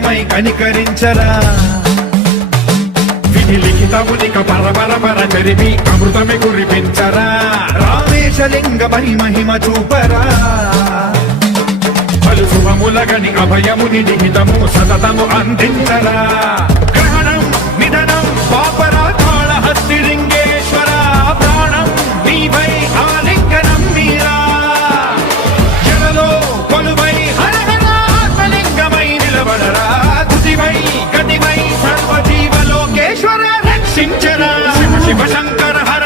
లింగమై కనికరించరా లిఖితమునిక పర చరిపి అమృతమి కురిపించరా రామేశలింగ మహిమ చూపరా పలు శుభములగని అభయముని లిఖితము సతతము అందించరా గ్రహణం నిధనం పాపరాకాళ హస్తిలింగేశ్వర ప్రాణం నీవై ఆలింగనం మీరా జలలో కొలువై హరహర ఆత్మలింగమై నిలబడరా తుదివై గతివై సర్వజీవలోకేశ్వర రక్షించరా శివ శంకర హర